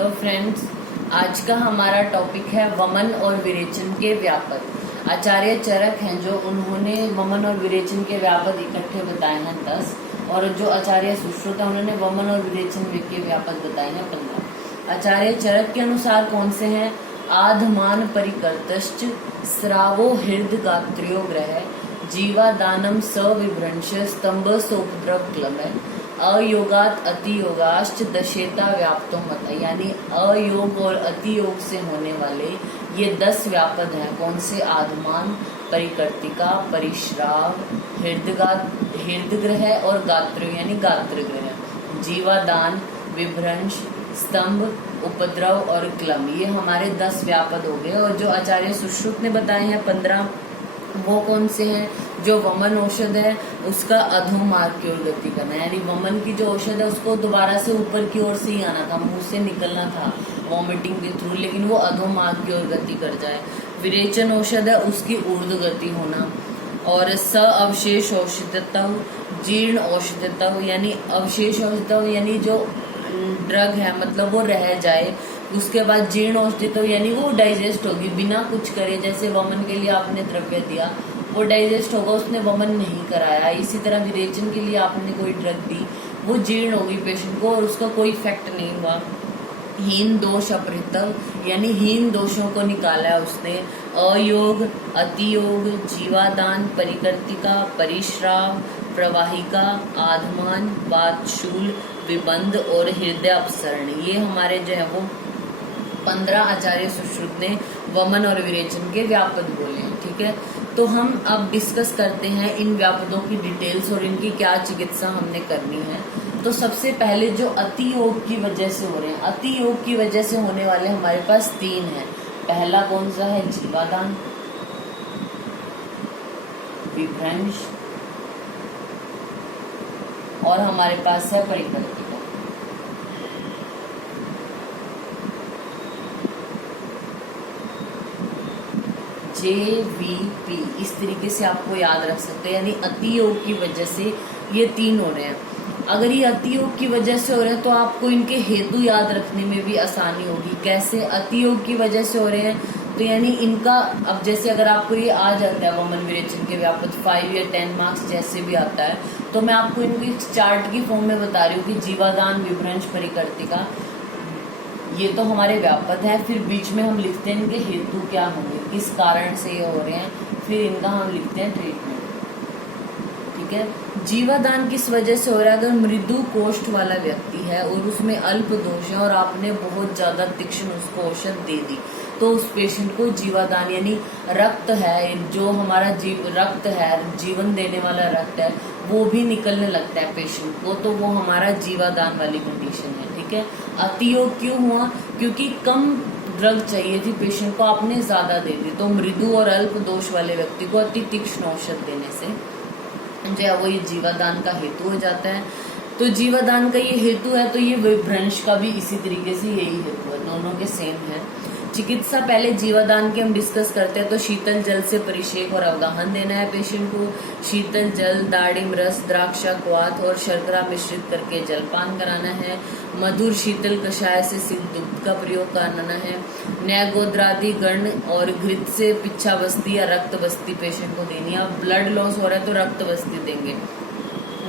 Hello friends, आज का हमारा टॉपिक है वमन और विरेचन के व्यापक। आचार्य चरक हैं जो उन्होंने वमन और विरेचन के व्यापक इकट्ठे बताए हैं 10, और जो आचार्य सुश्रुत है उन्होंने वमन और विरेचन के व्यापक बताए हैं 15। आचार्य चरक के अनुसार कौन से हैं? आधमान परिकर्तश्च स्रावो हृद गात्र्यो ग्रह जीवादानम सविभ्रंश स्तंभ सोपद्रव क्लमय अयोगात अतियोगाश्च दशेता व्याप्तो मत। यानी अयोग और अतियोग से होने वाले ये 10 व्यापद हैं। कौन से? आधमान, परिकर्तिका, परिश्राव, हृदग्रह और गात्र यानी गात्रग्रह, जीवादान, विभ्रंश, स्तंभ, उपद्रव और क्लम, ये हमारे 10 व्यापद हो गए। और जो आचार्य सुश्रुत ने बताए हैं 15, वो कौन से हैं? जो वमन औषध है उसका अधोमार्ग की ओर गति करना है, यानी वमन की जो औषध है उसको दोबारा से ऊपर की ओर से ही आना था, मुंह से निकलना था वॉमिटिंग के थ्रू, लेकिन वो अधोमार्ग की ओर गति कर जाए। विरेचन औषध है उसकी ऊर्ध्व गति होना। और स अवशेष औषधता, जीर्ण औषधता, यानी अवशेष औषधता यानी जो ड्रग है मतलब वो रह जाए, उसके बाद जीर्ण औषधि यानी वो डाइजेस्ट होगी बिना कुछ करे। जैसे वमन के लिए आपने द्रव्य दिया वो डाइजेस्ट होगा, उसने वमन नहीं कराया। इसी तरह विरेचन के लिए आपने कोई ड्रग दी वो जीर्ण होगी पेशेंट को और उसका कोई इफेक्ट नहीं हुआ। हीन दोष अपहृतव, यानी हीन दोषों को निकाला है उसने। अयोग, अतियोग, जीवादान, परिकर्तिका, परिश्राव, प्रवाहिका, आधमान, वातशूल, विबंध और हृदय अपसरण, ये हमारे जो है वो 15 आचार्य सुश्रुत ने वमन और विरेचन के व्यापद बोले हैं। ठीक है, तो हम अब डिस्कस करते हैं इन व्यापदों की डिटेल्स और इनकी क्या चिकित्सा हमने करनी है। तो सबसे पहले जो अति योग की वजह से हो रहे हैं, अति योग की वजह से होने वाले हमारे पास 3 हैं। पहला कौन सा है? जीवादान, विभ्रंश और हमारे पास है परिकर्तिका। JVP, इस तरीके से आपको याद रख सकते हैं, यानी अति योग की वजह से ये 3 हो रहे हैं। अगर ये अति योग की वजह से हो रहे हैं तो आपको इनके हेतु याद रखने में भी आसानी होगी। कैसे? अति योग की वजह से हो रहे हैं तो यानी इनका, अब जैसे अगर आपको ये आ जाता है वमन विरेचन के व्यापद 5 या 10 मार्क्स जैसे भी आता है, तो मैं आपको इनकी चार्ट की फॉर्म में बता रही हूँ कि जीवादान, विभ्रंश, परिकर्तिका ये तो हमारे व्यापद है। फिर बीच में हम लिखते हैं इनके हेतु क्या होंगे, किस कारण से ये हो रहे हैं, फिर इनका हम लिखते हैं ट्रीटमेंट। ठीक है, जीवादान किस वजह से हो रहा है? अगर मृदु कोष्ठ वाला व्यक्ति है और उसमें अल्प दोष है और आपने बहुत ज्यादा तीक्ष्ण उसको औषध दे दी, तो उस पेशेंट को जीवादान, यानी रक्त है जो हमारा रक्त है, जीवन देने वाला रक्त है, वो भी निकलने लगता है पेशेंट को, तो वो हमारा जीवादान वाली कंडीशन है। ठीक है, अतियोग क्यों हुआ? क्योंकि कम ड्रग चाहिए थी पेशेंट को, आपने ज्यादा दे दी, तो मृदु और अल्प दोष वाले व्यक्ति को अति तीक्ष्ण औषध देने से जो है वो ये जीवादान का हेतु हो जाता है। तो जीवादान का ये हेतु है, तो ये विभ्रंश का भी इसी तरीके से यही हेतु है, दोनों के सेम है। चिकित्सा पहले जीवादान की हम डिस्कस करते हैं, तो शीतल जल से परिषेक और अवगाहन देना है पेशेंट को। शीतल जल, दाड़िम रस, द्राक्षा क्वाथ और शर्करा मिश्रित करके जलपान कराना है। मधुर शीतल कषाय से सिद्ध दुग्ध का प्रयोग कराना है। न्यायगोद्रादि गण और घृत से पिच्छा बस्ती या रक्त बस्ती पेशेंट को देनी है। ब्लड लॉस हो रहा है तो रक्त बस्ती देंगे,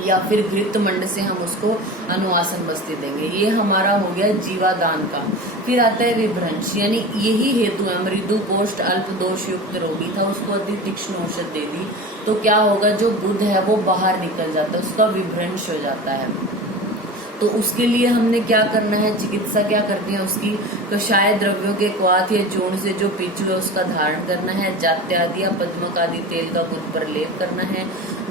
या फिर घृत मंड से हम उसको अनुवासन बस्ती देंगे। ये हमारा हो गया जीवादान का। फिर आता है विभ्रंश, यानी यही हेतु है, मृदु कोष्ठ अल्प दोष युक्त रोगी था, उसको अति तीक्ष्ण औषध दे दी, तो क्या होगा? जो बुध है वो बाहर निकल जाता है, उसका विभ्रंश हो जाता है। तो उसके लिए हमने क्या करना है, चिकित्सा क्या करनी है उसकी? कषाय द्रव्यों के क्वाथ या चूर्ण से जो पिचू है उसका धारण करना है। जात्य आदि या पद्मक आदि तेल का गुद पर लेप करना है।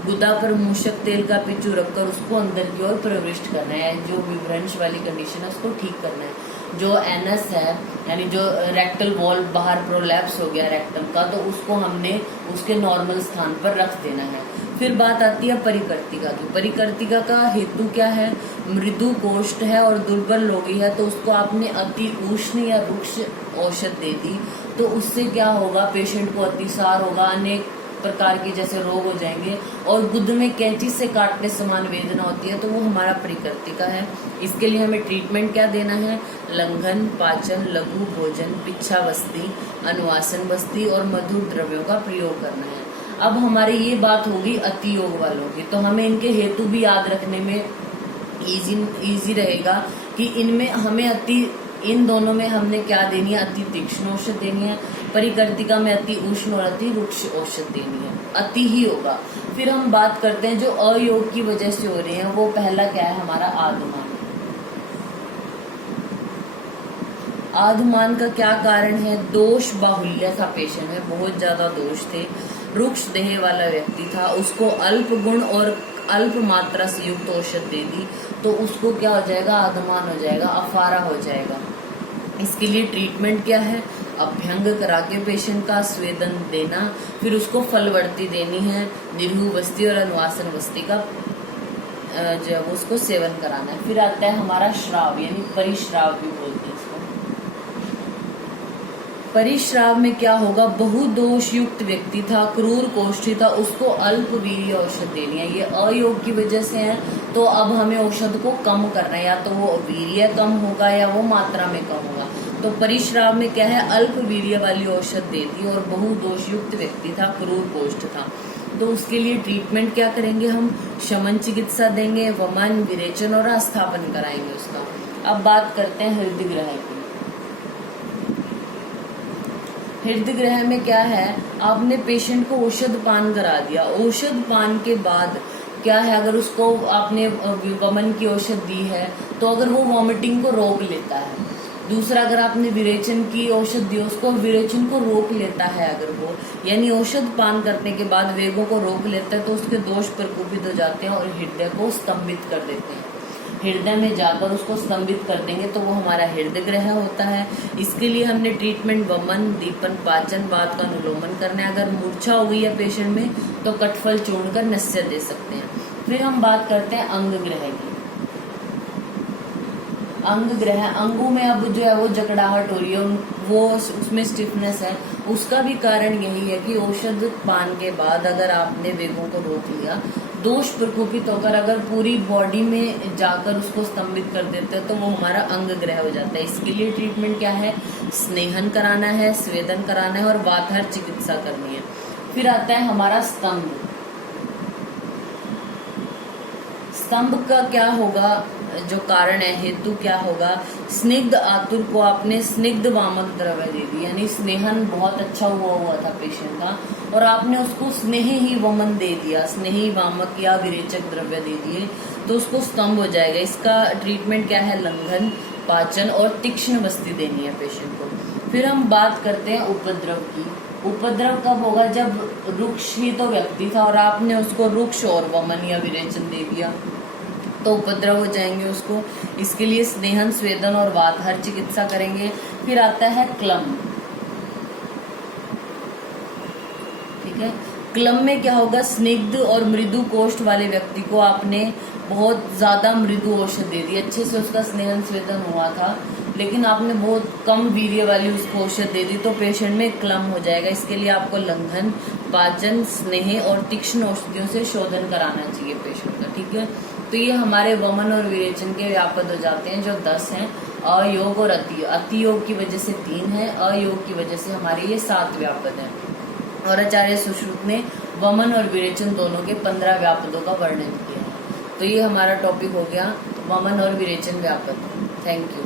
गुदा पर मूषक तेल का पिचू रखकर उसको अंदर की ओर प्रविष्ट करना है। जो विभ्रंश वाली कंडीशन है उसको ठीक करना है। जो एनस है यानी जो रेक्टल वॉल बाहर प्रोलैप्स हो गया रेक्टम का, तो उसको हमने उसके नॉर्मल स्थान पर रख देना है। फिर बात आती है परिकर्तिका की। परिकर्तिका का हेतु क्या है? मृदु कोष्ठ है और दुर्बल रोगी है, तो उसको आपने अति उष्ण या रुक्ष औषध दे दी, तो उससे क्या होगा? पेशेंट को अतिसार होगा, अनेक प्रकार के जैसे रोग हो जाएंगे, और गुद में कैंची से काटने समान वेदना होती है, तो वो हमारा परिकृतिका है। इसके लिए हमें ट्रीटमेंट क्या देना है? लंघन, पाचन, लघु भोजन, पिच्छावस्ती, अनुवासन बस्ती और मधुर द्रव्यों का प्रयोग करना है। अब हमारी ये बात होगी अति योग वालों की, तो हमें इनके हेतु भी याद रखने में इजी रहेगा कि इनमें हमें इन दोनों में हमने क्या देनी है? अति तीक्ष्ण औषध देनी है। परिकृतिका में अति उष्ण और अति रुक्ष औषध देनी है, अति ही होगा। फिर हम बात करते हैं जो अयोग की वजह से हो रहे हैं, वो पहला क्या है हमारा? आधुमान। आधुमान का क्या कारण है? दोष बाहुल्य था पेशेंट में, बहुत ज्यादा दोष थे। रुक्ष देह वाला व्यक्ति था, उसको अल्प गुण और अल्प मात्रा से युक्त औषध दे दी, तो उसको क्या हो जाएगा? आधुमान हो जाएगा, अफारा हो जाएगा। इसके लिए ट्रीटमेंट क्या है? अभ्यंग करा के पेशेंट का स्वेदन देना, फिर उसको फलवर्ती देनी है, निर्हू बस्ती और अनुवासन बस्ती का जब उसको सेवन कराना है। फिर आता है हमारा श्राव, यानी परिश्राव भी बोलते हैं इसको। परिश्राव में क्या होगा? बहुदोष युक्त व्यक्ति था, क्रूर कोष्ठी था, उसको अल्प वीर्य औषध देनी है। ये अयोग की वजह से है, तो अब हमें औषध को कम करना है, या तो वो वीर्य कम होगा या वो मात्रा में कम होगा। तो परिश्राव में क्या है? अल्प वीर्य वाली औषध दे दी, और बहुदोष युक्त व्यक्ति था, क्रूर कोष्ठ था, तो उसके लिए ट्रीटमेंट क्या करेंगे हम? शमन चिकित्सा देंगे, वमन, विरेचन और अस्थापन कराएंगे उसका। अब बात करते हैं हृदय ग्रह की। हृदय ग्रह में क्या है? आपने पेशेंट को औषध पान करा दिया, औषध पान के बाद क्या है? अगर उसको आपने वमन की औषध दी है, तो अगर वो वॉमिटिंग को रोक लेता है। दूसरा, अगर आपने विरेचन की औषध दी, उसको विरेचन को रोक लेता है अगर वो, यानी औषध पान करने के बाद वेगों को रोक लेता है, तो उसके दोष प्रकोपित हो जाते हैं और हृदय को स्तंभित कर देते हैं। हृदय में जाकर उसको स्तंभित कर देंगे, तो वो हमारा हृदय ग्रह होता है। इसके लिए हमने ट्रीटमेंट वमन, दीपन, पाचन, वात का अनुलोमन करना है। अगर मूर्छा हो गई है पेशेंट में, तो कटफल चूर्ण कर नस्य दे सकते हैं। फिर हम बात करते हैं अंग ग्रह की। अंग ग्रह, अंगों में अब जो है वो जकड़ाहट हो रही है, वो उसमें स्टिफनेस है। उसका भी कारण यही है कि औषध पान के बाद अगर आपने वेगों को रोक लिया, दोष प्रकोपित होकर अगर पूरी बॉडी में जाकर उसको स्तंभित कर देते हैं, तो वो हमारा अंग ग्रह हो जाता है। इसके लिए ट्रीटमेंट क्या है? स्नेहन कराना है, स्वेदन कराना है और वातहर चिकित्सा करनी है। फिर आता है हमारा स्तंभ। स्तंभ का क्या होगा? जो कारण है, हेतु क्या होगा? स्निग्ध आतुर को आपने स्निग्ध वामक द्रव्य दे दी, यानी स्नेहन बहुत अच्छा हुआ था पेशेंट का, और आपने उसको स्नेह ही वमन दे दिया, स्नेही वामक या विरेचक द्रव्य दे दिए, तो उसको स्तंभ हो जाएगा। इसका ट्रीटमेंट क्या है? लंघन, पाचन और तीक्ष्ण बस्ती देनी है पेशेंट को। फिर हम बात करते हैं उपद्रव की। उपद्रव कब होगा? जब रुक्ष ही तो व्यक्ति था और आपने उसको रुक्ष और वमन या विरेचन दे दिया, तो उपद्रव हो जाएंगे उसको। इसके लिए स्नेहन, स्वेदन और वातहर चिकित्सा करेंगे। फिर आता है क्लम। ठीक है, क्लम में क्या होगा? स्निग्ध और मृदु कोष्ठ वाले व्यक्ति को आपने बहुत ज्यादा मृदु औषध दे दी, अच्छे से उसका स्नेहन स्वेदन हुआ था, लेकिन आपने बहुत कम वीर्य वाली उसको औषध दे दी, तो पेशेंट में क्लम हो जाएगा। इसके लिए आपको लंघन, पाचन, स्नेह और तीक्ष्ण औषधियों से शोधन कराना चाहिए पेशेंट का। ठीक है, तो ये हमारे वमन और विरेचन के व्यापद हो जाते हैं, जो 10 हैं। अयोग और अति योग की वजह से 3 है, अयोग की वजह से हमारे ये 7 व्यापद हैं। और आचार्य सुश्रुत ने वमन और विरेचन दोनों के 15 व्यापदों का वर्णन किया है। तो ये हमारा टॉपिक हो गया वमन और विरेचन व्यापद। Thank you.